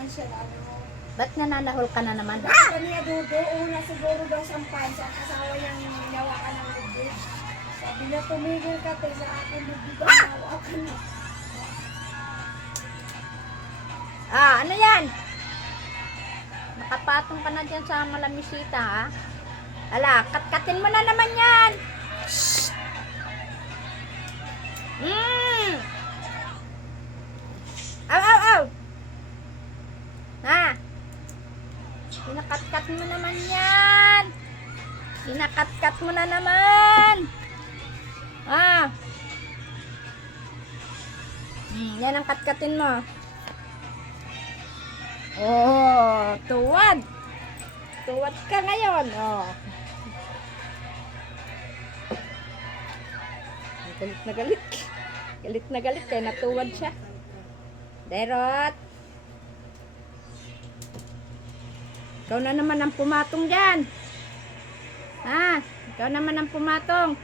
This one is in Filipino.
naman siya na ano. Ba't nananahol ka na naman? Kaniya dugo, una siguro daw siyang pan sa asawa niyang ginawa ka ng lubid. Sabi niya, tumigil ka te sa akin, lubid ang ginawa ka na. Ah, ano yan? Nakapatong ka na dyan sa malamisita, ha? Ala, katkatin mo na naman yan! Shh! Mm! Aw, aw, aw! Ha? Pinakatkat mo naman yan! Pinakatkat mo na naman! Ah! Hmm, yan ang katkatin mo. Oh, tuwad. Tuwad ka ngayon. Oh. Galit na galit. Galit na galit kaya natuwad siya. Derot. Ikaw na naman ang pumatong dyan. Ha? Ikaw naman ang pumatong.